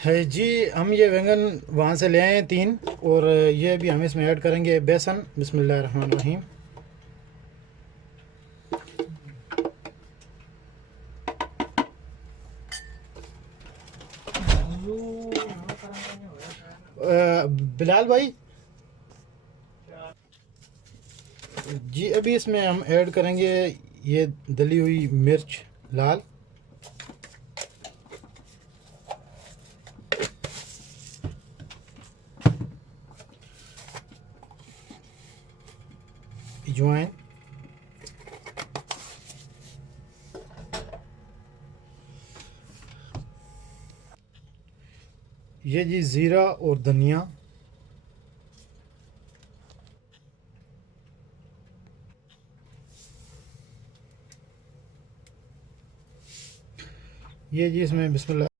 है जी। हम ये बैंगन वहाँ से ले आए हैं 3, और ये भी हम इसमें ऐड करेंगे बेसन। बिस्मिल्लाहिर्रहमानिर्रहीम। बिलाल भाई जी, अभी इसमें हम ऐड करेंगे ये दली हुई मिर्च लाल। अजवाइन। ये जी ज़ीरा और धनिया। ये जी इसमें बिस्मिल्लाह।